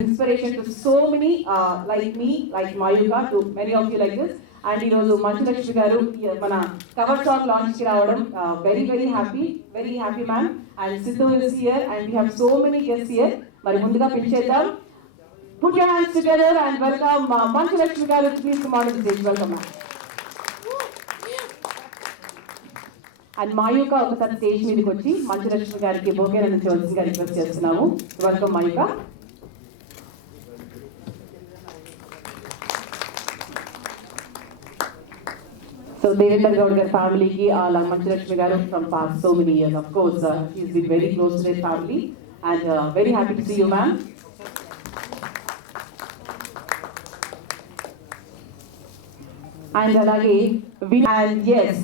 Inspiration to so many like me, like Mayuka, to many of you like this. And you know, Manchu Lakshmi garu mana cover song launch ki raavadam, very happy man. And Sidhu is here, and we have so many guests here. Mari munduga pincheddam. Put your hands together and welcome Manchu Lakshmi garu. Please come on to the stage. Welcome, ma'am. And Mayuka ఒకసారి stage మీదకి వచ్చి మంచు లక్ష్మి గారికి bouquet అందించవలసిందిగా request చేస్తున్నాము. Welcome Mayuka. So Devendra Gaudgar family ki Manchu Lakshmi garu from past so many years, of course he's been very close to their family, and very happy to see you, ma'am. And alage and yes,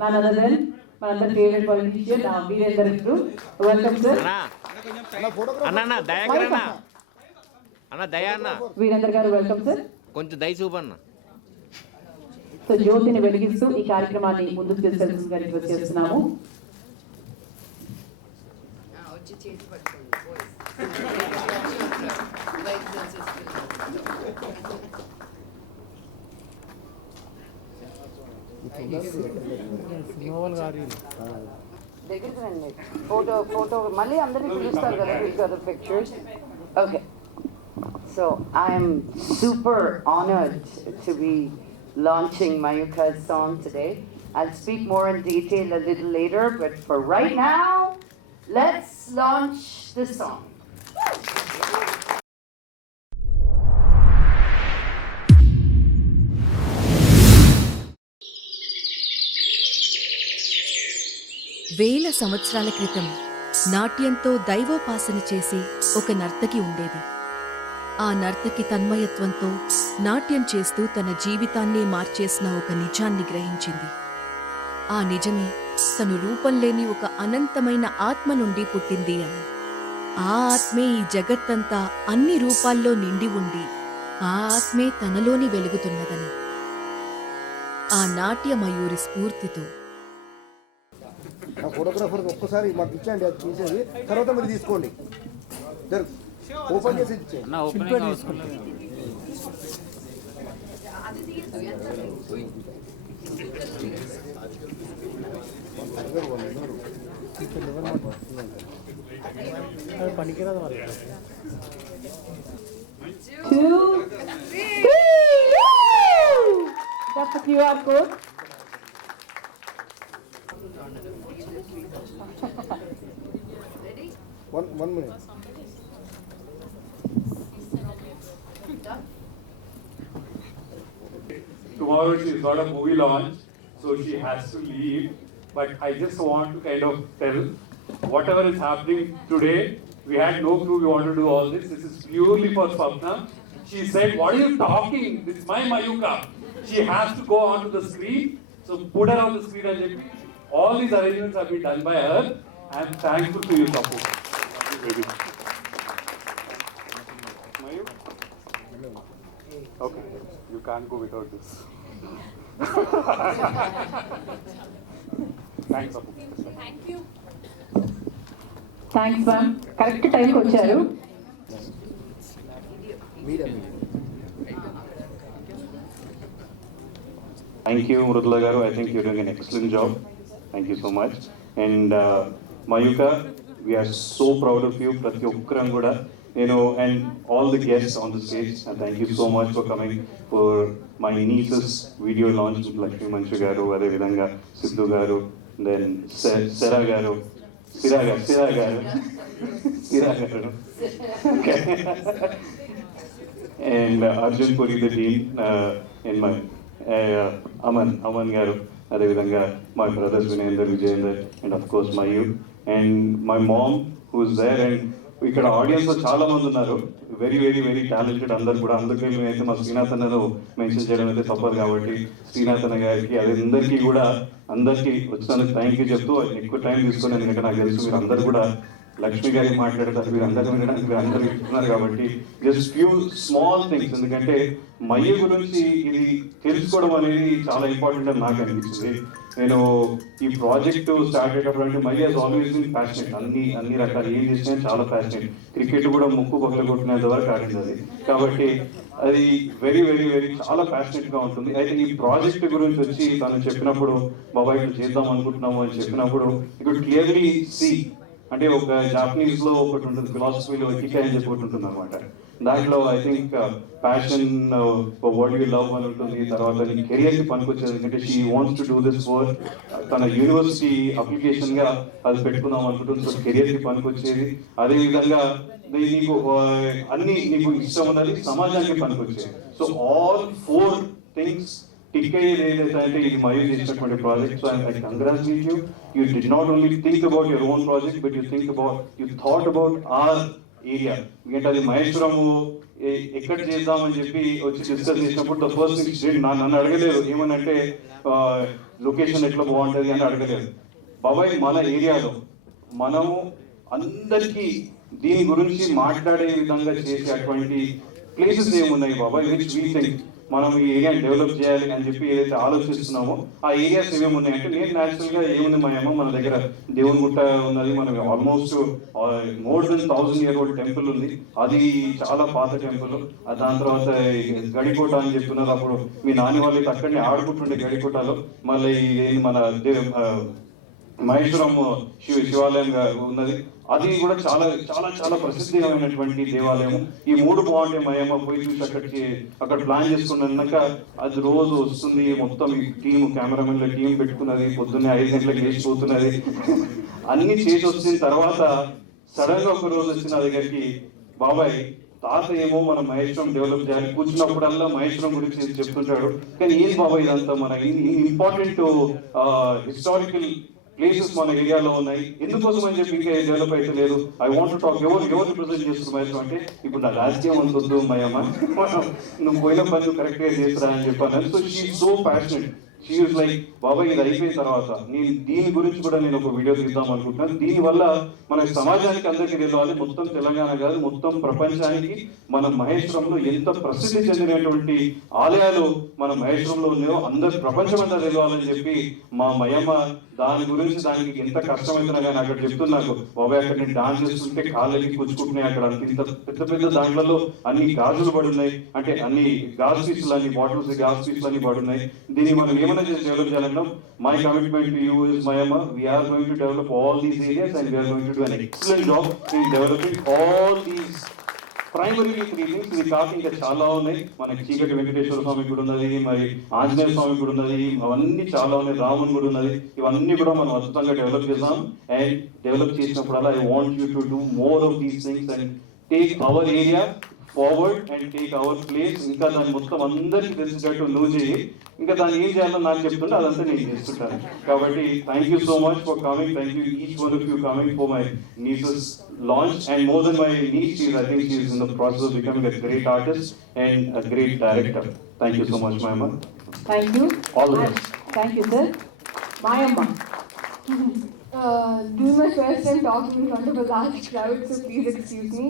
none other than another favorite politician, Virendra Garu. Welcome, sir. Anna Dayakarana. Anna Dayana. Virendra Garu, welcome, sir. కొంచెం దయ చూపన్నా. So జ్యోతిని వెలిగిస్తూ ఈ కార్యక్రమాన్ని ముందుకు తీసుకెళ్తుందిగా request చేస్తున్నాము. Photo మళ్ళీ అందరినీ పిలుస్తారు కదా pictures. Okay, so I'm super honoured to be launching Mayuka's song today. I'll speak more in detail a little later, but for right now, let's launch the song. వేల సంవత్సరాల క్రితం నాట్యంతో దైవోపాసన చేసి ఒక నర్తకి ఉండేది. ఆ నర్తకి తన్మయత్వంతో నాట్యం చేస్తూ తన జీవితాన్నే మార్చేసిన ఒక నిజాన్ని గ్రహించింది. ఆ నిజమే తను రూపం లేని ఒక అనంతమైన ఆత్మ నుండి పుట్టింది అని. ఆ ఆత్మే ఈ జగత్తంతా అన్ని రూపాల్లో నిండి ఉండి ఆ ఆత్మే తనలోని వెలుగుతున్నదని. ఆ నాట్యమయూరి స్ఫూర్తితో ఫోటోగ్రాఫర్ ఒక్కసారి మాకు ఇచ్చండి, అది తీసేది తర్వాత మీరు తీసుకోండి. ఓపెన్ చేసి పనికిరాదు. That's a QR code. One minute. Tomorrow she's got a movie launch, so she has to leave. But I just want to kind of tell whatever is happening today, we had no clue we want to do all this. This is purely for Swapna. She said, "What are you talking? This is my Mayuka. She has to go onto the screen. So put her on the screen." And all these arrangements have been done by her. I am thankful to you, Tapu. Okay, you can't go without this. Thanks, Apu. Thank you. Thanks, ma'am. Correct time ko vacharu. Thank you, Mrudula garu. I think you're doing an excellent job. Thank you so much. And Mayuka, we are so proud of you. Prati okkaram kuda, you know, and all the guests on the stage. And thank you so much for coming for my niece's video launch with Lakshmi Manchu garu, Ade Vidanga, Sidhu garu, then Sira garu. And Arjun Puri, the dean, and my Aman garu, Ade Vidanga, my brothers Vinendra, Vijayendra, and of course Mayu, and my mom who's there. And ఇక్కడ audience చాలా మంది ఉన్నారు, very talented అందరు కూడా. అందుకే మేమైతే మా శ్రీనాథ్ అన్నను మెన్షన్ చేయడం అయితే తప్పదు కాబట్టి శ్రీనాథ్ అన్న గారికి అది అందరికీ వచ్చినందుకు థ్యాంక్ యూ చెప్తూ ఎక్కువ టైం తీసుకుని, ఎందుకంటే నాకు తెలుసు మీరు అందరు కూడా లక్ష్మి గారికి మాట్లాడతారు, మీరు అందరూ వినడానికి మీరు అందరూ ఇస్తున్నారు కాబట్టి జస్ట్ ఫ్యూ స్మాల్ థింగ్స్. ఎందుకంటే మయ్య గురించి ఇది తెలుసుకోవడం అనేది చాలా ఇంపార్టెంట్ అని నాకు అనిపించింది. నేను ఈ ప్రాజెక్ట్ స్టార్ట్ అయ్యేటప్పుడు అంటే my has always been passionate, అన్ని రకాలు ఏం చేసినా చాలా ప్యాషనెట్. క్రికెట్ కూడా ముక్కు పగల కొట్టినంత వరకు ఆడింది అది, కాబట్టి అది వెరీ వెరీ వెరీ చాలా ప్యాషనెట్ గా ఉంటుంది. అయితే ఈ ప్రాజెక్ట్ గురించి వచ్చి తను చెప్పినప్పుడు బాబాయ్ ఇట్లా చేద్దాం అనుకుంటున్నాము అని చెప్పినప్పుడు ఇక్కడ క్లియర్లీ సి అంటే ఒక జాపనీస్ లో ఒకటి ఉంటుంది, ఫిలాసఫీలో ఇకిగాయ్ అని చెప్పి ఒకటి ఉంటుంది అనమాట. దాంట్లో I think passion what you love అని ఉంటుంది. తర్వాత నీ కెరియర్ కి పనికొచ్చేది, ఎందుకంటే she wants to do this work. తన యూనివర్సిటీ అప్లికేషన్ గా అది పెట్టుకుందాం అనుకుంటుంది. సో కెరియర్ కి పనికొచ్చేది, అదే విధంగా నీకు అన్ని నీకు ఇష్టం ఉన్నది సమాజానికి పనికొచ్చేది. సో ఆల్ 4 things టిక్ అయ్యేది ఏదైతే అంటే ఇది మయూ చేసినటువంటి project. So I congratulate you. You did not only think about your own project, but you thought about our area. ఎందుకంటే అది మహేశ్వరము ఎక్కడ చేద్దామని చెప్పి వచ్చి డిస్కస్ చేసినప్పుడు ద ఫస్ట్ థింగ్ నన్ను అడగలేదు ఏమనంటే లొకేషన్ ఎట్లా బాగుంటుంది అని అడగలేదు. బాబాయ్ మన ఏరియాలో మనము అందరికీ దీని గురించి మాట్లాడే విధంగా చేసే అటువంటి ప్లేసెస్ ఏమున్నాయి బాబాయ్, విచ్ వీ థింక్ మనం ఈ ఏరియాని డెవలప్ చేయాలి అని చెప్పి ఏదైతే ఆలోచిస్తున్నామో ఆ ఏరియాస్ ఏమేమి ఉన్నాయంటే, నేను న్యాచురల్ గా ఏముంది మా అమ్మ మన దగ్గర దేవుని గుట్ట ఉన్నది, మనకి almost more than 1000 year old temple ఉంది, అది చాలా పాత టెంపుల్. దాని తర్వాత గడికోట అని చెప్తున్నారు, అప్పుడు మీ నాని వాళ్ళకి అక్కడనే ఆడుకుంటుండే గడికోటలో. మళ్ళీ మన మహేశ్వరం శివాలయం ఉన్నది, అది కూడా చాలా చాలా చాలా ప్రసిద్ధమైనటువంటి దేవాలయం. ఈ 3 బాగుంటే మా అమ్మ పోయి చూసి అక్కడ ప్లాన్ చేసుకున్నాక అది రోజు వస్తుంది, మొత్తం టీం కెమెరామెన్ల టీం పెట్టుకున్నది, పొద్దున్నే 5 గంటలకు లేచిపోతున్నది. అన్ని చేసి వచ్చిన తర్వాత సడన్ గా ఒక రోజు వచ్చిన నా దగ్గరికి, బాబాయ్ తాత ఏమో మనం మహేశ్వరం డెవలప్ చేయాలి, కూర్చున్నప్పుడల్లా మహేశ్వరం గురించి చెప్తుంటాడు, కానీ ఏం బాబాయ్ ఇదంతా మన ఇంపార్టెంట్ హిస్టారికల్ ప్లేసెస్ మన ఏరియాలో ఉన్నాయి, ఎందుకోసం అని చెప్పి ఇంకా డెవలప్ అయితే లేదు. ఐ వాంట్ టాక్ ఎవరు రిప్రజెంట్ చేస్తున్నారు మహేశ్వరం అంటే, ఇప్పుడు నా రాజకీయం అనుకోద్దు మయమ్మ, నువ్వు పోయిన పనులు కరెక్ట్ గా చేస్తున్నా అని చెప్పాను. So she so passionate. She was like, బాబాయ్ ఇది అయిపోయిన తర్వాత నేను దీని గురించి కూడా నేను ఒక వీడియో తీద్దాం అనుకుంటున్నాను, దీనివల్ల మన సమాజానికి అందరికీ తెలియాలి, మొత్తం తెలంగాణ కాదు మొత్తం ప్రపంచానికి మన మహేశ్వరంలో ఎంత ప్రసిద్ధి చెందినటువంటి ఆలయాలు మన మహేశ్వరంలో ఉన్నాయో అందరు ప్రపంచం అంతా తెలియాలని చెప్పి మా మయమ్మ దాని గురించి దానికి ఎంత కష్టమైతున్నా కానీ అక్కడ చెప్తున్నాకు, బాబాయ్ అక్కడ నేను డాన్స్ చేస్తుంటే కాళ్ళకి పుచ్చుకుంటున్నాయి, అక్కడ ఇంత పెద్ద పెద్ద దాంట్లలో అన్ని గాజులు పడున్నాయి, అంటే అన్ని గాజు పీసులు అన్ని బాటిల్స్ గాజు పీసులు అన్ని పడున్నాయి. దీన్ని మనం ఏమైనా చేసి డెవలప్ చేయాలన్నా my commitment to you is మయమ్మ, we're going to develop all these areas and we're going to do an excellent job in developing all these primarily 3 things. ఇది కాక ఇంకా చాలా ఉన్నాయి, మనకి చీకటి వెంకటేశ్వర స్వామి కూడా ఉన్నది, మరి ఆంజనేయ స్వామి కూడా ఉన్నది, అవన్నీ చాలా ఉన్నాయి, రాముని కూడా ఉన్నది. ఇవన్నీ కూడా మనం అద్భుతంగా డెవలప్ చేద్దాం. అండ్ డెవలప్ చేసినప్పుడల్లా I want you to do more of these things and take our area forward and take our place. ఇంకా దాన్ని మొత్తం అందరికీ తెలిసేటట్టు నువ్వు చేయి, ఇంకా దాన్ని ఏం చేయాలో నాకు చెప్తుంటే అదంతా నేను చేస్తుంటాను. కాబట్టి thank you so much for coming, thank you each one of you coming for my niece's launch, and more than my niece, I think she is in the process of becoming a great artist and a great director. Thank you so much, Mayamma. Thank you. All the best. Thank you, sir. Mayamma. This is my first time talking in front of a large crowd, so please excuse me.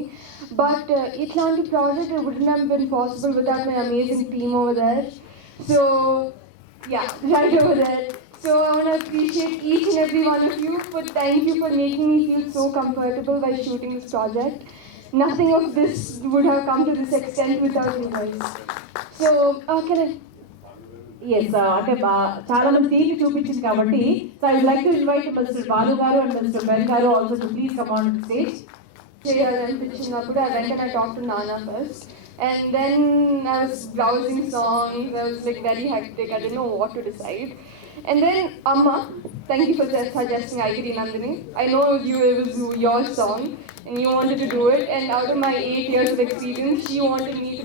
But Itlanti project wouldn't have been possible without my amazing team over there. So, yeah, right over there. So I want to appreciate each and every one of you, but thank you for making me feel so comfortable by shooting this project. Nothing of this would have come to this extent without you guys. So, can I... Yes, అంటే చాలా మంది TV చూపించింది కాబట్టి, so I would like to invite Mister Balu garu and Mister Ben garu also to please come on stage. చేయాలనిపించినప్పుడు I went and I talked to Nana first, and then I was browsing songs. I was like very hectic, I didn't know what to decide. And then Amma, thank you for suggesting Aikari Nandini. I know it was your song and you wanted to do it, and out of my 8 years of experience, she wanted me to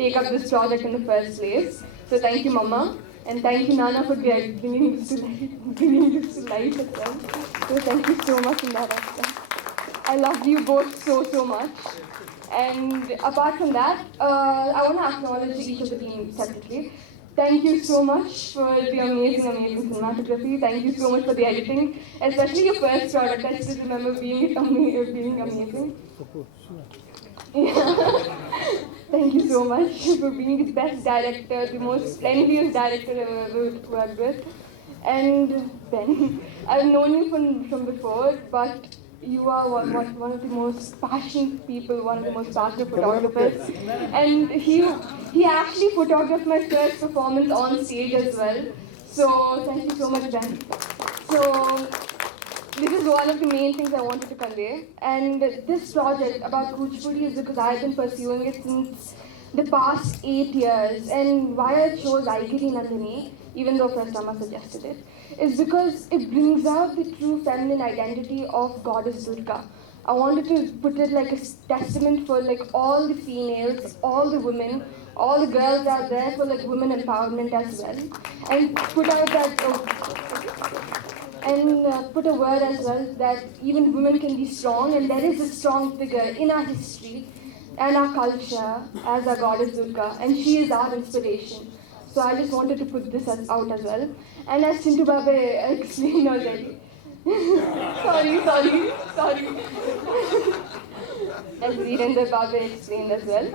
take up this project in the first place. So thank you, Mama, and thank you, Nana, for bringing this to life as well. So thank you so much in that aspect. I love you both so much. And apart from that, I want to acknowledge each of the team separately. Thank you so much for the amazing cinematography. Thank you so much for the editing, especially your first product. I still remember being amazing. Yeah. Thank you so much for being the best director, the most friendliest director I've ever worked with. And Ben, I've known you from before, but you are one of the most passionate people, one of the most passionate photographers. And he actually photographed my first performance on stage as well. So thank you so much, Ben. So this is one of the main things I wanted to convey. And this project about Kuchipudi is because I've been pursuing it since the past 8 years. And why I chose Aikiri Nandini, even though first Amma suggested it, is because it brings out the true feminine identity of Goddess Durga. I wanted to put it like a testament for like all the females, all the women, all the girls out there for like women empowerment as well. And put out that, put a word as well that even women can be strong, and there is a strong figure in our history and our culture as our Goddess Durga, and she is our inspiration. So I just wanted to put this out as well. And as Chintu Babe explained already, sorry. As Virendra Babe explained as well,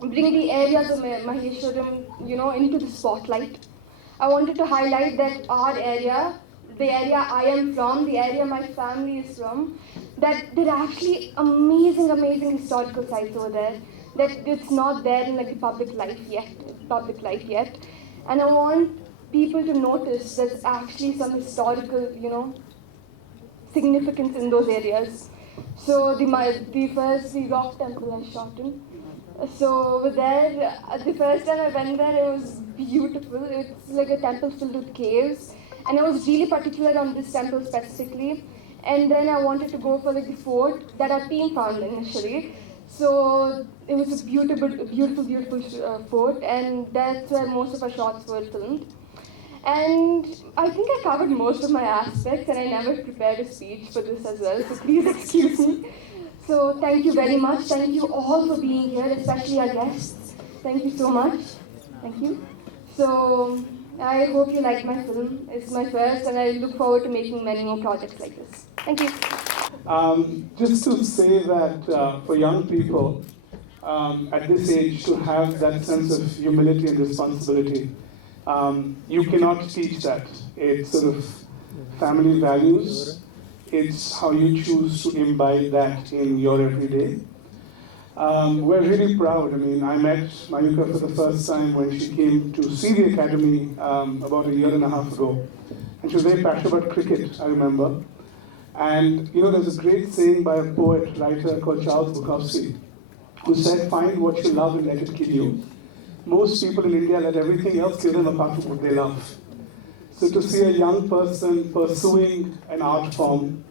bring the areas of Maheshwaram, into the spotlight. I wanted to highlight that our area, the area I am from, the area my family is from, that there are actually amazing historical sites over there, that it's not there in like the public life yet. And I want people to notice there's actually some historical, significance in those areas. So the rock temple I shot in. So over there, the first time I went there, it was beautiful. It's like a temple filled with caves. And I was really particular on this temple specifically. And then I wanted to go for like the fort that our team found initially. So it was a beautiful fort, and that's where most of our shots were filmed. And I think I covered most of my aspects, and I never prepared a speech for this as well, so please excuse me. So thank you very much. Thank you all for being here, especially our guests. Thank you so much. Thank you. So I hope you like my film. It's my first, and I look forward to making many more projects like this. Thank you. Just to say that for young people at this age to have that sense of humility and responsibility, you cannot teach that. It's sort of family values. It's how you choose to imbibe that in your everyday. We're really proud. I mean, I met Mayuka for the first time when she came to see the Academy about a year and a half ago. And she was very passionate about cricket, I remember. And there's a great saying by a poet, writer called Charles Bukowski, who said, find what you love and let it kill you. Most people in India let everything else kill them apart from what they love. So to see a young person pursuing an art form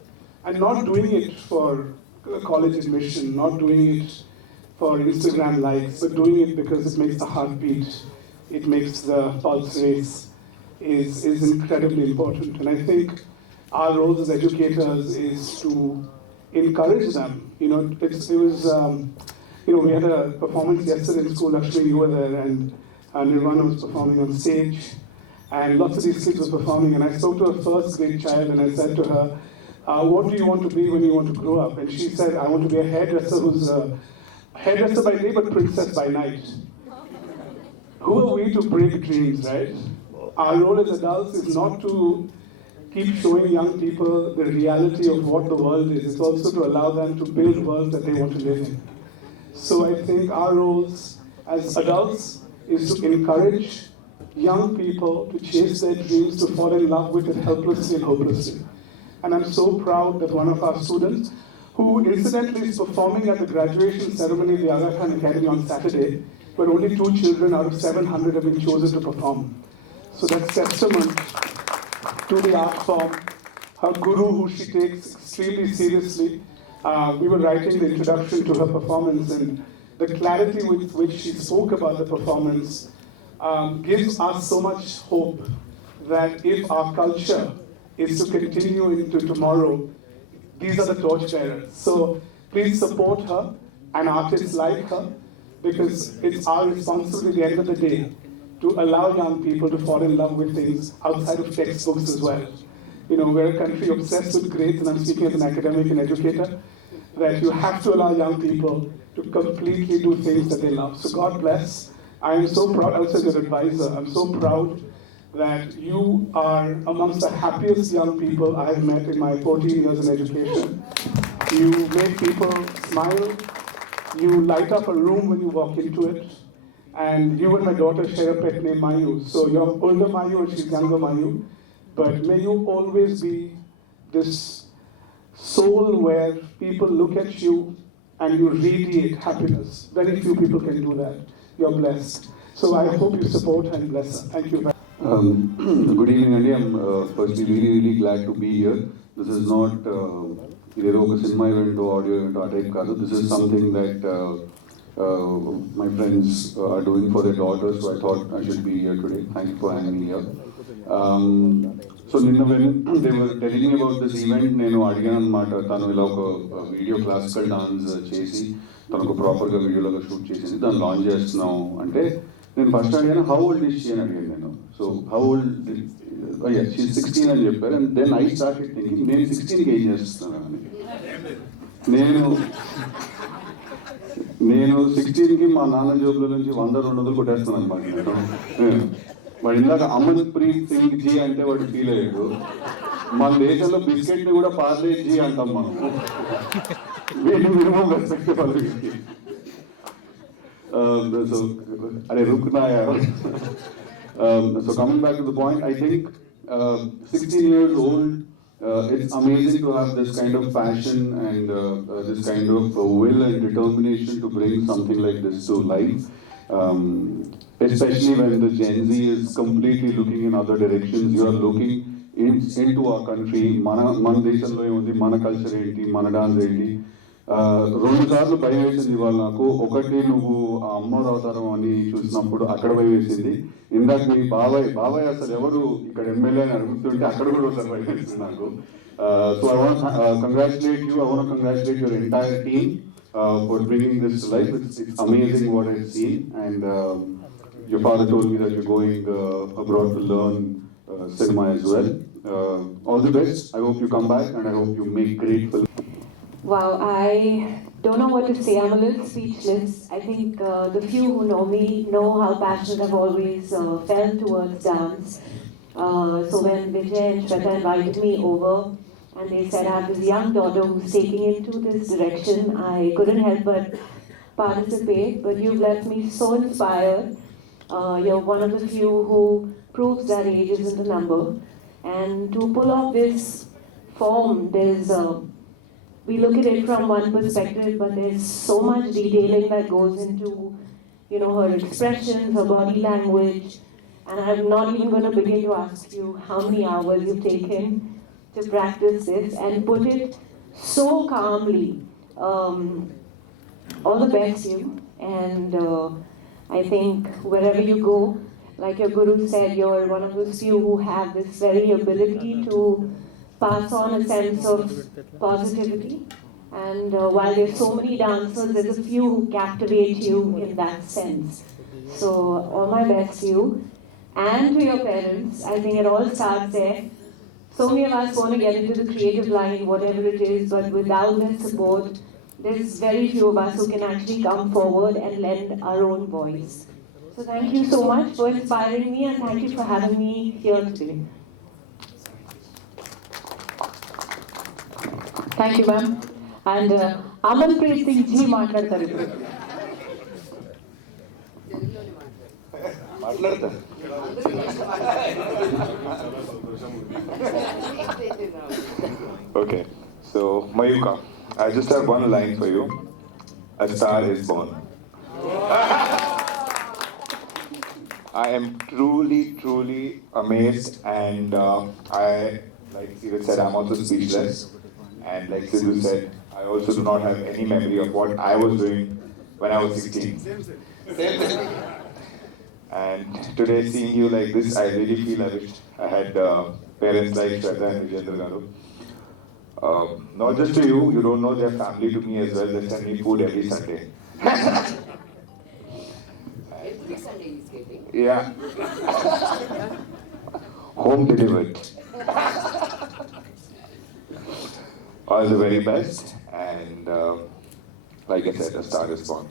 and not doing it for college admission, not doing it for Instagram likes, but doing it because it makes the heart beat, it makes the pulse race, is incredibly important. And I think our role as educators is to encourage them. We had a performance yesterday in school. Lakshmi, you were there, and Nirvana was performing on stage, and lots of these kids were performing. And I spoke to a first grade child, and I said to her, "What do you want to be when you want to grow up?" And she said, "I want to be a hairdresser who's a hairdresser by day, but princess by night." Who are we to break dreams, right? Our role as adults is not to keep showing young people the reality of what the world is. It's also to allow them to build worlds that they want to live in. So I think our roles as adults is to encourage young people to chase their dreams, to fall in love with it helplessly and hopelessly. And I'm so proud that one of our students, who incidentally is performing at the graduation ceremony of the AIKYAM Academy on Saturday, where only 2 children out of 700 have been chosen to perform. So that's testament to the art form, her guru, who she takes extremely seriously. We were writing the introduction to her performance, and the clarity with which she spoke about the performance gives us so much hope that if our culture is to continue into tomorrow, these are the torchbearers. So please support her and artists like her, because it's our responsibility at the end of the day to allow young people to fall in love with things outside of textbooks as well. We're a country obsessed with grades, and I'm speaking as an academic and educator, that you have to allow young people to completely do things that they love. So God bless. I am so proud, also as an advisor, I'm so proud that you are amongst the happiest young people I have met in my 14 years in education. You make people smile. You light up a room when you walk into it. And you and my daughter share a pet named Mayu. So you're older Mayu and she's younger Mayu. But may you always be this soul where people look at you and you radiate happiness. Very few people can do that. You're blessed. So I hope you support and bless her. Thank you. Good evening, Andy. I'm firstly really glad to be here. This is not a cinema event or audio event or type card. This is something that my friends are doing for their daughters, so I thought I should be here today. Thank you for having me here. So when they were telling me about this event, నేను అడిగాను అన్నమాట. తను ఇలా ఒక video classical dance చేసి తనకు ప్రాపర్గా వీడియోలో షూట్ చేసింది, దాన్ని లాంచ్ చేస్తున్నాం అంటే నేను ఫస్ట్ అడిగాను హౌ ఓల్డ్ ఇస్ షీ అని అడిగాను నేను. సో హౌ ఓల్డ్ షీ 16 అని చెప్పారు. And then I started thinking నేను 16కి ఏం చేస్తున్నాను అని. నేను 16కి మా నాన్న జోబుల నుంచి 100-200 కొట్టేస్తాను అనమాట. నేను వాడు ఇందాక అమన్ ప్రీత్ సింగ్ జీ అంటే వాడు ఫీల్ అయ్యాడు. మన దేశంలో బిస్కెట్ ని కూడా పార్లే జీ అంటాం మనం. వీటి మినిమం రెస్పెక్ట్ వాళ్ళకి. సో అరే రుక్నాయా. So coming back to the point, I think 16 years old, it's amazing to have this kind of passion and this kind of will and determination to bring something like this to life. Especially when the Gen Z is completely looking in other directions. You are looking into our country. మన దేశంలో ఏముంది, మన culture ఏంటి, మన dance ఏంటి. 2 సార్లు భయం వేసింది ఇవాళ నాకు. ఒకటి నువ్వు ఆ అమ్మోడు అవతారం అని చూసినప్పుడు అక్కడ భయం వేసింది. ఇందాక మీ బాబాయ్ అసలు ఎవరు ఇక్కడ ఎమ్మెల్యే అని అడుగుతుంటే అక్కడ కూడా ఒకసారి భయం వేసింది నాకు. So I want to congratulate you. I want to congratulate your entire team for bringing this to life. It's amazing what I've seen. And your father told me that you're going abroad to learn cinema as well. All the best. I hope you come back and I hope you make great films. Wow, I don't know what to say. I'm a little speechless. I think the few who know me know how passionate I've always felt towards dance. So when Vijay and Shweta invited me over and they said I have this young daughter who's taking into this direction, I couldn't help but participate. But you've left me so inspired. You're one of the few who proves that age isn't a number. And to pull off this form, we look at it from one perspective, but there's so much detailing that goes into, her expressions, her body language. And I'm not even going to begin to ask you how many hours you've taken to practice this and put it so calmly. All the best to you. And I think wherever you go, like your guru said, you're one of those few who have this very ability to pass on a sense of positivity. And while there's so many dancers, there's a few who captivate you in that sense. So all my best to you and to your parents. I think it all starts there. So many of us want to get into the creative line, whatever it is, but without their support, there's very few of us who can actually come forward and lend our own voice. So thank you so much for inspiring me and thank you for having me here today. Thank you, ma'am. And Amanpreet Singh ji మాట్లాడతారు ఇప్పుడు. Okay, so Mayuka, I just have one line for you. A star is born. I am truly amazed, and I, like Steven said, I'm also speechless. And like Tillu said, I also do not have any memory of what I was doing when I was 16. Same. And today seeing you like this, I really feel I wish I had parents like Shweta and Vijendra Garu. Not just to you, you don't know their family to me as well. They send me food every Sunday. Every Sunday he's getting. Yeah. Home delivered. All the very best, and like I said, a star is born.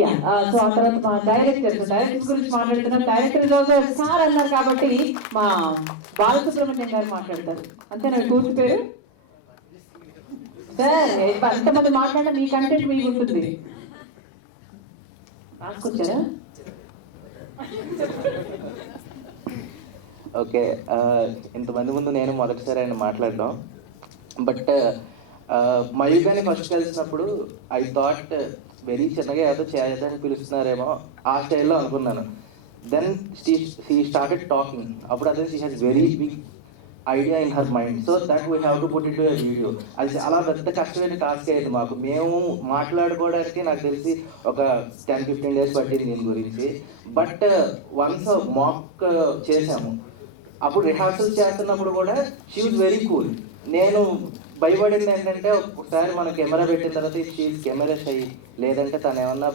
Yeah so ఆ తర్వాత మా directors గురించి మాట్లాడుతున్నాం. Director ఈరోజు sir అన్నారు కాబట్టి మా బాలసుబ్రహ్మణ్యం గారు మాట్లాడతారు. అంతేనా పూర్తి పేరు? సార్ అంతమంది మాట్లాడినా మీ కంటెంట్ మీకు ఉంటుంది. రాసుకొచ్చారా? ఓకే, ఇంతమంది ముందు నేను మొదటిసారి ఆయన మాట్లాడడం. బట్ మయూకాని ఫస్ట్ కలిసినప్పుడు ఐ థాట్ వెరీ చిన్నగా ఏదో చేయదని పిలుస్తున్నారేమో ఆ స్టైల్లో అనుకున్నాను. Then she started talking. అప్పుడు అదే she has very big idea in her mind, so that we have to put it to a video. అది చాలా పెద్ద కష్టమైన టాస్క్ అయ్యేది మాకు. మేము మాట్లాడుకోవడానికి నాకు తెలిసి ఒక 10-15 days పట్టింది దీని గురించి. బట్ వన్స్ మాక్ చేసాము. అప్పుడు రిహార్సల్ చేస్తున్నప్పుడు కూడా షీ వాజ్ వెరీ కూల్. నేను భయపడింది ఏంటంటే ఒకసారి మన కెమెరా పెట్టిన తర్వాత షీ కెమెరా షై, లేదంటే తను ఏమన్నా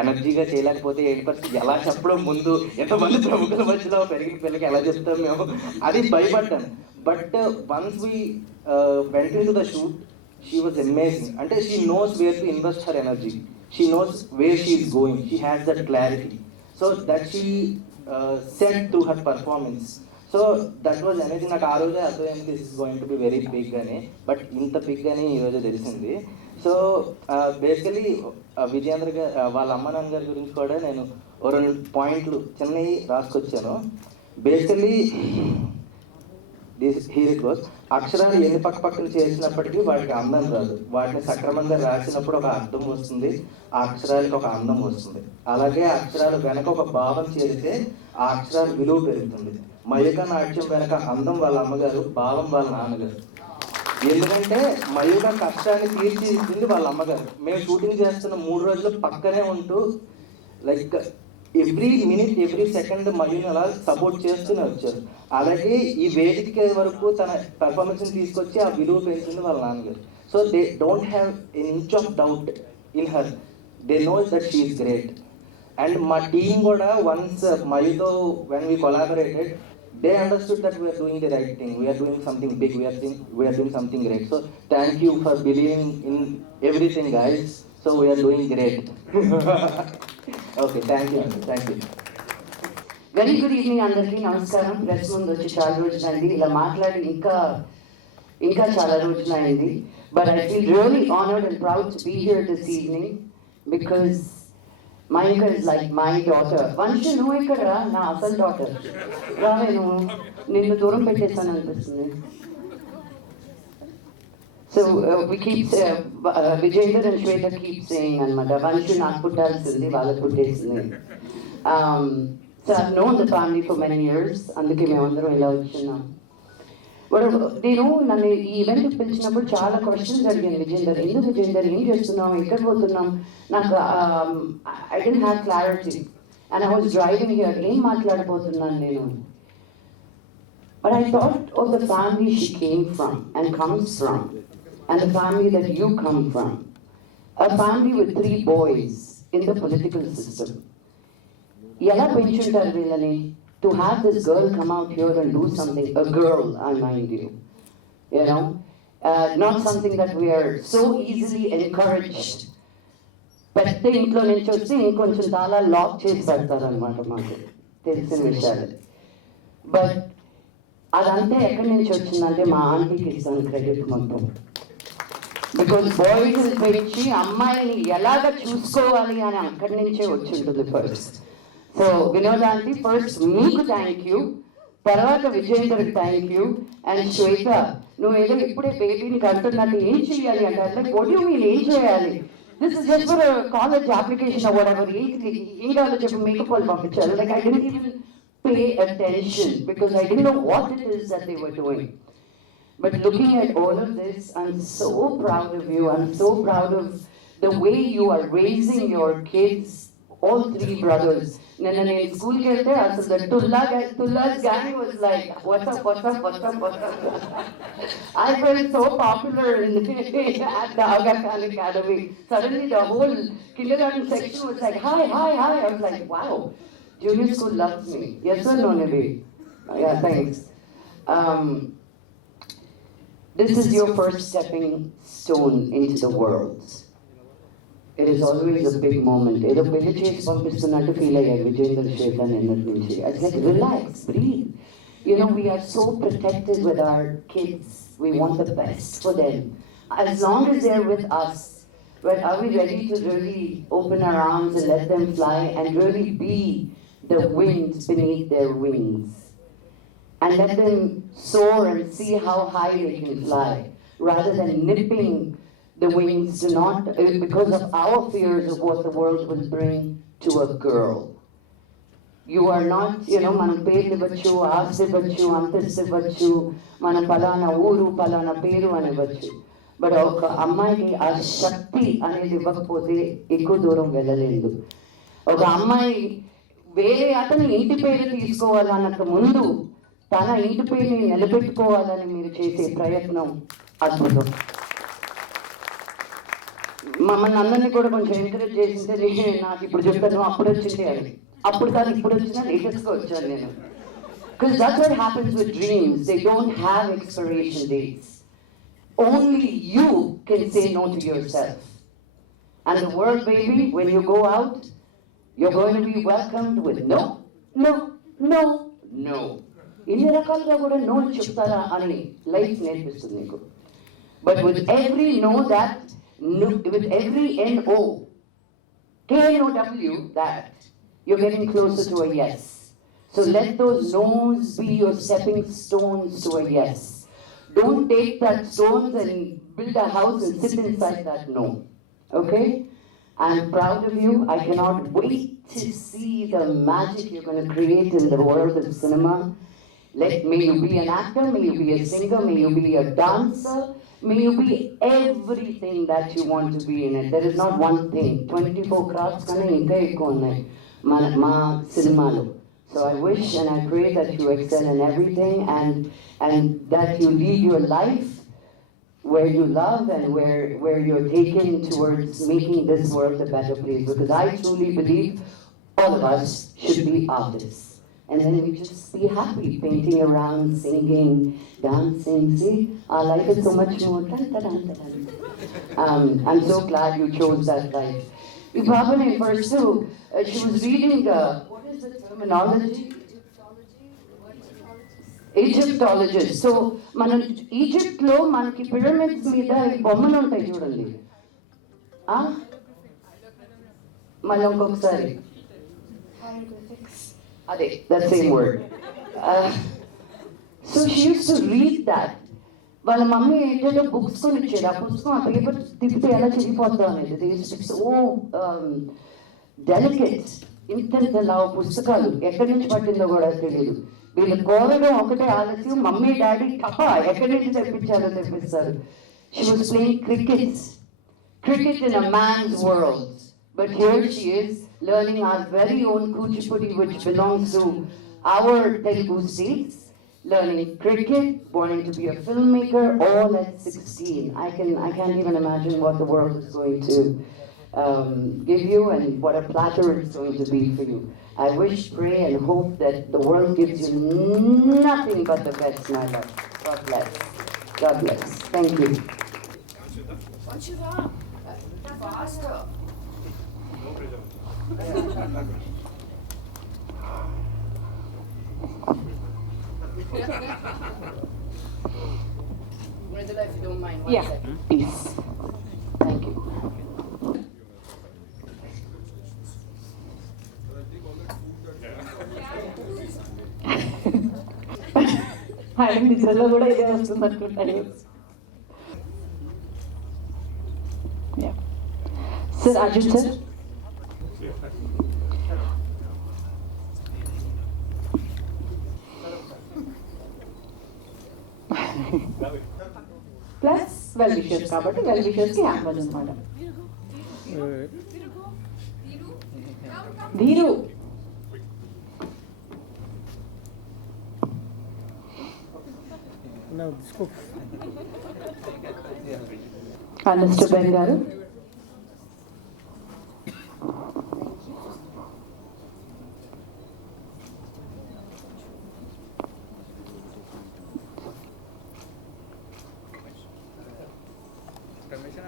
ఎనర్జీగా చేయలేకపోతే 8% ఎలా చెప్పడం, ముందు ఎంతమంది ప్రముఖుల మధ్యలో పెరిగిన పిల్లకి ఎలా చెప్తాం మేము, అది భయపడ్డాను. But once we went in to the shoot she was amazing. అంటే she knows where to invest her energy, she knows where she is going, she has that clarity. So that she set through her performance. So that was అనేది నాకు ఆ రోజే అర్థమైంది this is going to be very big అని. బట్ ఇంత big అని ఈరోజు తెలిసింది. సో బేసికలీ విజయేంద్ర గారు వాళ్ళ అమ్మ నాన్న గారి గురించి కూడా నేను 2 పాయింట్లు చిన్నవి రాసుకొచ్చాను. బేసికలీ హీర్ ఇట్ వాస్, అక్షరాలు ఎన్ని పక్కన చేసినప్పటికీ వాటికి అందం రాదు. వాటిని సక్రమంగా రాసినప్పుడు ఒక అర్థం వస్తుంది, ఆ అక్షరాలకి ఒక అందం వస్తుంది. అలాగే అక్షరాలు వెనక ఒక భావం చేరితే ఆ అక్షరాలు విలువ పెరుగుతుంది. మయూక నాట్యం వెనక అందం వాళ్ళ అమ్మగారు, భావం వాళ్ళ నాన్నగారు. ఎందుకంటే మయూక కష్టాన్ని తీర్చిదిద్దింది వాళ్ళ అమ్మగారు. మేము షూటింగ్ చేస్తున్న 3 రోజులు పక్కనే ఉంటూ like every minute every second మయూని అలా సపోర్ట్ చేస్తూనే వచ్చారు. అలాగే ఈ వేదిక వరకు తన పెర్ఫార్మెన్స్ని తీసుకొచ్చి ఆ విలువ పెంచింది వాళ్ళ నాన్నగారు. So they don't have an inch of doubt in her, they knows that she is great. And మా టీమ్ కూడా వన్స్ మయూతో when we collaborated, they understood that we are doing the right thing, we are doing something big, we are doing something great. So thank you for believing in everything, guys. So we are doing great. Okay, thank you. Very good evening అందరికీ. నమస్కారం. Press ముందు వచ్చి చాలా రోజులైంది, ఇలా మాట్లాడి ఇంకా చాలా రోజులైంది. But I feel really honoured and proud to be here this evening because Mayuka is like my daughter. Manchu, నువ్వు ఇక్కడ రా, నా అసలు డాటర్. రావే, నువ్వు నిన్ను దూరం పెట్టేస్తాను అనిపిస్తుంది. So we keep Vijayendra and Shweta keep saying అనమాట, Manchu నాకు పుట్టాల్సింది, వాళ్ళకు పుట్టేసింది. So I've known the family for many years, అందుకే మేమందరం ఇలా వచ్చున్నాం. నేను నన్ను ఈ ఈవెంట్ పిలిచినప్పుడు చాలా క్వశ్చన్స్ అడిగాను. విజేందర్, ఎందుకు విజేందర్, ఏం చేస్తున్నాం, ఎక్కడ పోతున్నాం, నాకు I don't have clarity and I was driving here, ఏం మాట్లాడబోతున్నాను నేను. But I thought of the family she came from and comes from and the family that you come from, a family with 3 boys in the political system. ఎలా పెంచుంటారు వీళ్ళని? To have this girl come out here and do something, a girl, I mind you know, not something that we are so easily encouraged. పెద్ద ఇంట్లో నుంచి వచ్చి ఇంకొంచెం చాలా lock చేసి పెడతారనమాట మాకు తెలిసిన విషయాలు. బట్ అదంతా ఎక్కడి నుంచి వచ్చిందంటే మా ఆంటీకి ఇస్తాను క్రెడిట్ మొత్తం. బికాస్ బాయ్స్ పెంచి అమ్మాయిని ఎలాగ చూసుకోవాలి అని అక్కడి నుంచే వచ్చి ఉంటుంది ఫస్ట్. సో వినోదాంటి, ఫస్ట్ మీకు థ్యాంక్ యూ, తర్వాత విజయేందర్కి థ్యాంక్ యూ. అండ్ శ్వేత, నువ్వు ఏదో ఇప్పుడే బేబీని కంటున్నట్టు ఏం చేయాలి అంటే, అంటే వాట్ యు మీన్ ఏం చేయాలి, this is just for college application or whatever, ఏం కావాలో చెప్పి మేకప్ వాళ్ళు పంపించారు. Like I didn't even pay attention because I didn't know what it is that they were doing. But looking at all of this, I'm so proud of you. I'm so proud of the way you are raising your kids, all 3 brothers. Nana in school kelte asalu the Tulla's gang was like, what's up. I felt so popular at the Aga Khan Academy. Suddenly the whole kindergarten section was like, hi. I was like, wow, junior school loves me. Yes or no, Nabi? Yeah, thanks. This is your first stepping stone into the world. it is always a big moment. ఏదో పెళ్లి చేసి పంపిస్తున్నట్టు feel అయ్యాడు విజేందర్ శ్వేత నిన్నటి నుంచి. I said, relax, breathe. You know, we are so protected with our kids. We want the best for them. As long as they're with us, but are we ready to really open our arms and let them fly and really be the winds beneath their wings? And let them soar and see how high they can fly, rather than nipping the wings to not, because of our fears of what the world will bring to a girl. You are not, you know, మనం పేర్లు ఇవ్వచ్చు, ఆస్తి ఇవ్వచ్చు, అంతస్తు ఇవ్వచ్చు, మన పలానా ఊరు పలానా పేరు అని ఇవ్వచ్చు. బట్ ఒక అమ్మాయికి ఆ శక్తి అనేది ఇవ్వకపోతే ఎక్కువ దూరం వెళ్ళలేదు. ఒక అమ్మాయి వేరే అతని ఇంటి పేరు తీసుకోవాలన్నక ముందు తన ఇంటి పేరుని నిలబెట్టుకోవాలని మీరు చేసే ప్రయత్నం అద్భుతం. మమ్మల్ని అందరినీ కూడా కొంచెం ఎంకరేజ్ చేసింటే నాకు ఇప్పుడు చెప్పాను అప్పుడు వచ్చింది అని, అప్పుడు కాదు ఇప్పుడు వచ్చినా లేటెస్ట్గా వచ్చాను నేను. Because that's what happens with dreams. They don't have expiration dates. Only you can say no to yourself. And the world, baby, when you go out, you're going to be welcomed with no, no, no, no. ఇన్ని రకాలుగా కూడా no చెప్తారా అని life నేర్పిస్తుంది నీకు. But with every no that, with every N-O, K-N-O-W that, you're getting closer to a yes. So let those no's be your stepping stones to a yes. Don't take that stones and build a house and sit inside that no. Okay? I'm proud of you. I cannot wait to see the magic you're going to create in the world of cinema. May you be an actor, may you be a singer, may you be a dancer, may you be everything that you want to be in it. There is not one thing. 24 crafts kane inka ekku unnai ma cinemalo. So I wish and I pray that you excel in everything and that you lead your life where you love and where you're taken towards making this world a better place. Because I truly believe all of us should be artists. And then we just be happy painting around, singing, dancing. See, our life is so much more. I'm so glad you chose that life. You probably in verse 2, she was reading what is the terminology? Egyptologist. So, మనం ఈజిప్ట్లో మనకి pyramids మీద బొమ్మలు ఉంటాయి చూడండి. మళ్ళీ ఇంకొకసారి అదే that same word. So she used to read that. వాళ్ళ మమ్మీ ఏంటంటే బుక్స్ కొని ఇచ్చేది. ఆ పుస్తకం ఆ పేపర్ తిప్పితే ఎలా చిరిగిపోతాం అనేది. సో డెలికేట్ ఇంతలా పుస్తకాలు ఎక్కడి నుంచి పట్టిందో కూడా తెలియదు. వీళ్ళు కోరడం ఒకటే ఆలస్యం, మమ్మీ డాడీ తప్ప ఎక్కడి నుంచి తెప్పించాలో తెప్పిస్తారు. She was playing cricket in a man's world. But here she is learning our very own Kuchipudi, which belongs to our Telugu states, learning cricket, wanting to be a filmmaker, all at 16. I can't even imagine what the world is going to give you and what a platter it's going to be for you. I wish, pray and hope that the world gives you nothing but the best, my love. God bless. God bless. Thank you. Faster. Mridula, if you don't mind, one second. Peace. Thank you. ఆయన నిద్రలో కూడా ఇదే వస్తున్నట్టుంటాయి. Sir Arjun sir. Plus well wishers కాబట్టి well విషర్స్కి hampers అనమాట. Dheeru Mister Ben garu.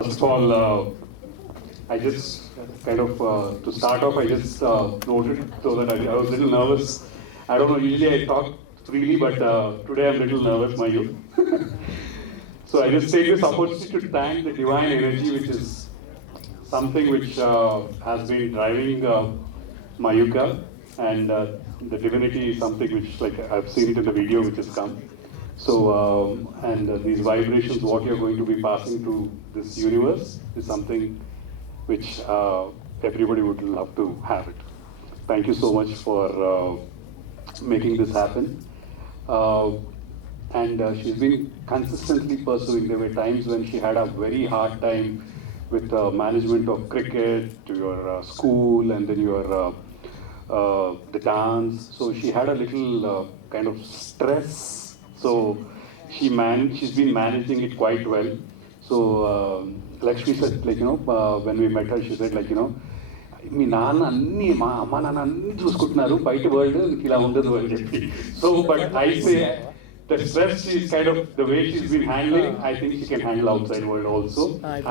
First of all, I just kind of, to start off, I just noted so that I was a little nervous. I don't know, usually I talk freely, but today I'm a little nervous, Mayu. So I just take this opportunity to thank the divine energy, which is something which has been driving Mayuka, and the divinity is something which, like, I've seen it in the video which has come. So, these vibrations, what you're going to be passing to this universe, is something which everybody would love to have it. Thank you so much for making this happen. She's been consistently pursuing. There were times when she had a very hard time with management of cricket, to your school, and then your the dance. So she had a little kind of stress. So she's been managing it quite well. So Lakshmi said, like, when we met her, she said, like, మీ నాన్న అన్ని మా అమ్మ నాన్న అన్ని చూసుకుంటున్నారు బయట world ఇలా ఉండదు అని చెప్పి. So but I say the stress she's kind of, the way she's been handling, I think she can handle outside world also.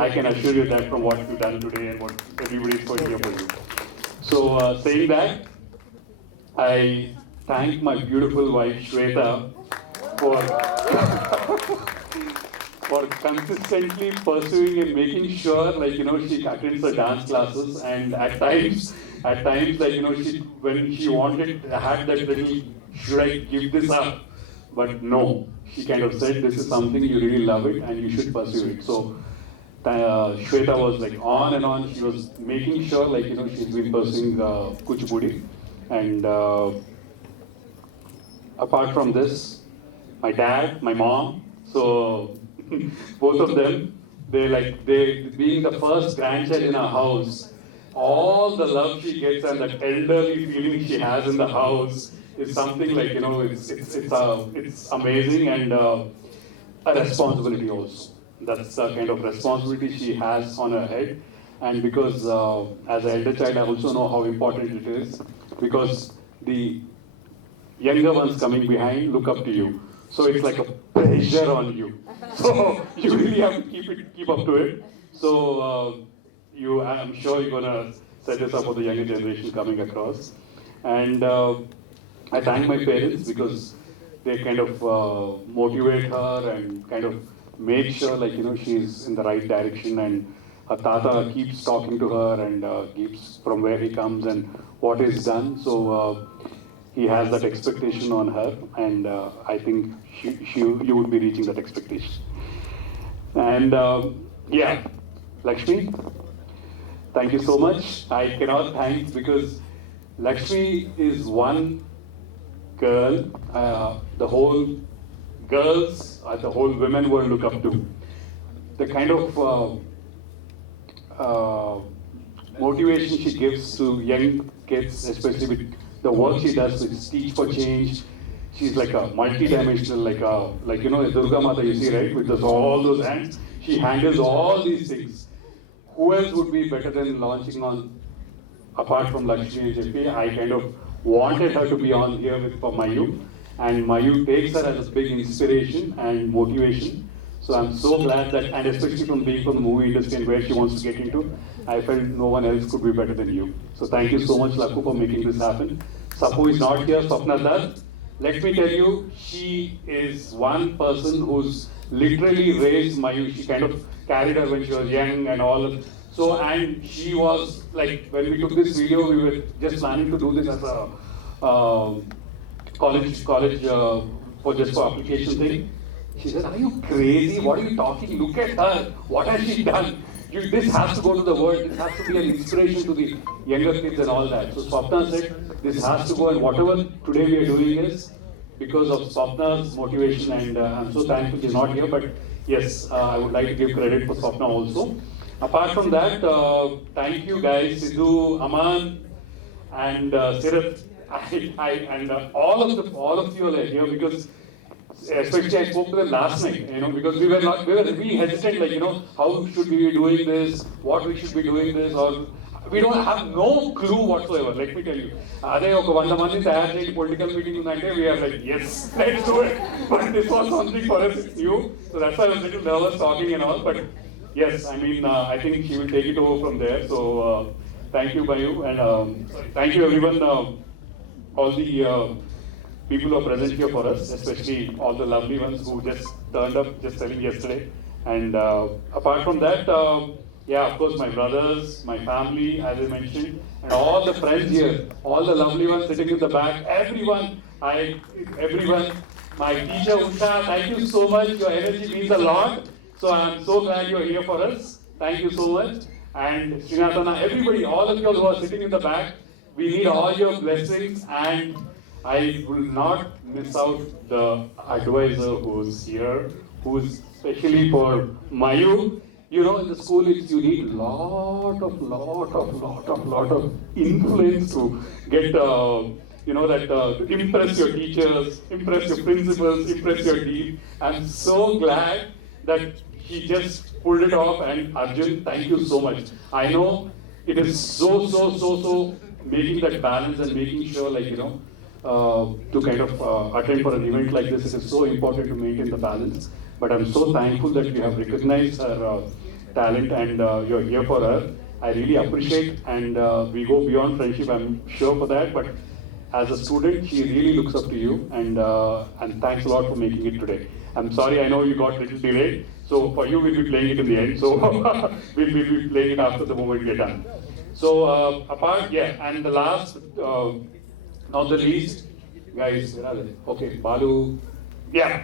I can assure you that from what you've done today and what everybody is going here for you. So saying that, I thank my beautiful wife Shweta for consistently pursuing and making sure, like, she attends the dance classes, and at times, like, when she had that little, should I give this up? But no, she kind of said, this is something you really love it and you should pursue it. So Shweta was like on and on. She was making sure, like, she's been pursuing Kuchipudi. And apart from this, my dad, my mom, so both of them, they being the first grandchild in our house, all the love she gets and that elderly feeling she has in the house is something like, it's amazing, and a responsibility also. That's the kind of responsibility she has on her head. And because as an elder child, I also know how important it is, because the younger ones coming behind look up to you. So it's like a pressure on you. So you really have to keep up to it. So I'm sure you're gonna set this up for the younger generation coming across. And I thank my parents, because they kind of motivate her and kind of make sure, like, she's in the right direction, and her tata keeps talking to her and keeps from where he comes and what is done. So he has that expectation on her, and I think you would be reaching that expectation. And yeah, Lakshmi, thank you so much. I cannot thank, because Lakshmi is one girl, the whole girls, the whole women world look up to. The kind of motivation she gives to young kids, especially with the work she does with Teach for Change. She's like a multi-dimensional, like Durga Mata, you see, right? With all those hands, she handles all these things. Who else would be better than launching on, apart from Lakshmi and JP? I kind of wanted her to be on here for Mayu, and Mayu takes her as a big inspiration and motivation. So I'm so glad that, and especially from being from the movie industry and where she wants to get into, I felt no one else could be better than you. So thank you so much, Lakku, for making this happen. Sapu is not here, Swapna Dutt. Let me tell you, she is one person who's literally raised Mayu. She kind of carried her when she was young and all. So, and she was like, when we took this video, we were just planning to do this as a college for application thing. She said, are you crazy? What are you talking? Look at her. What has she done? This has to go to the world. This has to be an inspiration to the younger kids and all that. So Swapna said, this has to go, and whatever today we are doing is because of Swapna's motivation, and I'm so thankful she's not here, but yes, I would like to give credit for Swapna also. Apart from that, thank you guys, Sidhu, Aman, and Sirat, and all of you are here, because especially I spoke to them last night, because we were really hesitant, like, how should we be doing this, what we should be doing this, or we don't have no clue whatsoever, let me tell you. Ade oka 100 mandi tayar cheyandi political meeting undante, we are like, yes, let's do it. But this was something for us new, so that's why I was a little nervous talking and all. But yes, I mean, I think she will take it over from there. So thank you, Bayu, and thank you everyone, all the people who are present here for us, especially all the lovely ones who just turned up just telling yesterday. And apart from that, yeah, of course, my brothers, my family, as I mentioned, and all the friends here, all the lovely ones sitting in the back, everyone, my teacher Usha, thank you so much. Your energy means a lot. So I'm so glad you're here for us. Thank you so much. And Srinatana, everybody, all of you who are sitting in the back, we need all your blessings, and I will not miss out the advisor who's here, who's especially for Mayu. You know, in the school, you need lot of influence to get, you know, that to impress your teachers, impress your principals, impress your dean. I'm so glad that he just pulled it off. And Arjun, thank you so much. I know it is so making that balance and making sure, like, you know, to kind of attend for an event like this. It is so important to maintain the balance. But I'm so thankful that we have recognized her talent, and you're here for her. I really appreciate, and we go beyond friendship, I'm sure for that. But as a student, she really looks up to you, and thanks a lot for making it today. I'm sorry, I know you got a little delayed. So for you, we'll be playing it in the end. So we'll be playing it after the moment we're done. So and the last, not the least, guys, where are they? Okay, Balu, yeah.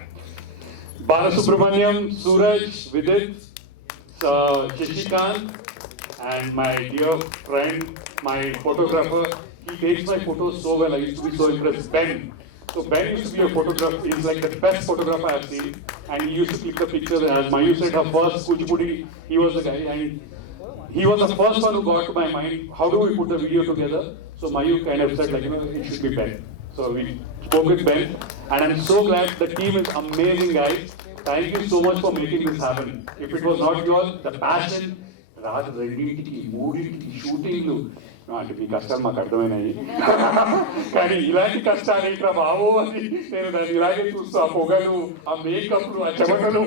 Balasubramaniam, Suraj, Vidit, Shashikant, and my dear friend, my photographer. He takes my photos so well. I used to be so impressed. Ben. So Ben used to be a photographer. He's like the best photographer I've seen. And he used to click the pictures. And as Mayu said, her first Kuchipudi, he was the guy. And he was the first one who got to my mind, how do we put the video together? So Mayu kind of said, like, you know, it should be Ben. So we spoke with Ben. And I'm so glad the team is amazing, guys. Thank you so much for making this happen. If it was not you all, the passion, షూటింగ్లు అంటే మీ కష్టాలు మాకు అర్థమైనాయి, కానీ ఇలాంటి కష్టాలు ఏంట్రా బాబు అని నేను దాన్ని ఇలాగే చూస్తూ ఆ పొగలు, ఆ మేకప్లు, ఆ చెమటలు,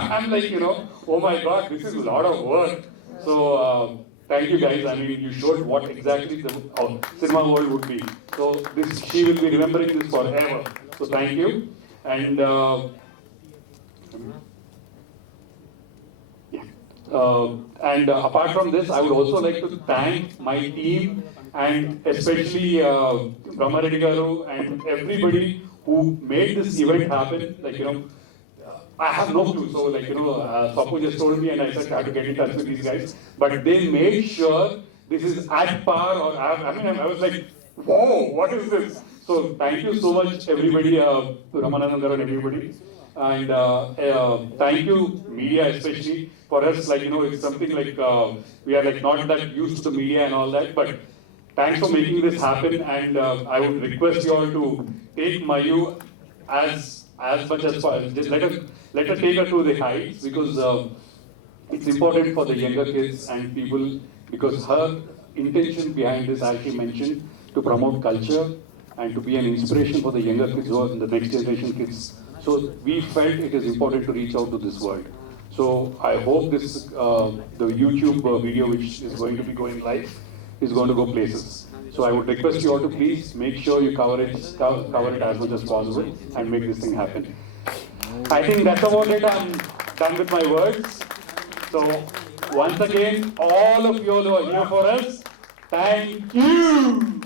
I'm like, you know, oh my god, this is lot of work. So thank you guys. I mean, you showed what exactly the cinema world would be. So she will be remembering this forever. So thank you. And apart from this, I would also like to thank my team, and especially Brahma Reddy Garu and everybody who made this event happen. Like, you know, I have no clue. So, like, you know, Sapu just told me, and I said I have to get in touch with these guys. But they made sure this is at par. Or I was like, whoa, what is this? So, thank you so much, everybody, Ramanandan Garu and everybody. And thank you, media, especially for us. Like, you know, it's something like we are like not that used to the media and all that. But thanks for making this happen. And I would request you all to take Mayu as much as possible. Just let her take her to the heights, because it's important for the younger kids and people, because her intention behind this, as she mentioned, to promote culture and to be an inspiration for the younger kids who are the next generation kids. So we felt it is important to reach out to this world. So I hope this, the YouTube video which is going to be going live, is going to go places. So I would request you all to please make sure you cover it as much as possible and make this thing happen. I think that's about it. I'm done with my words. So once again, all of you all who are here for us, thank you.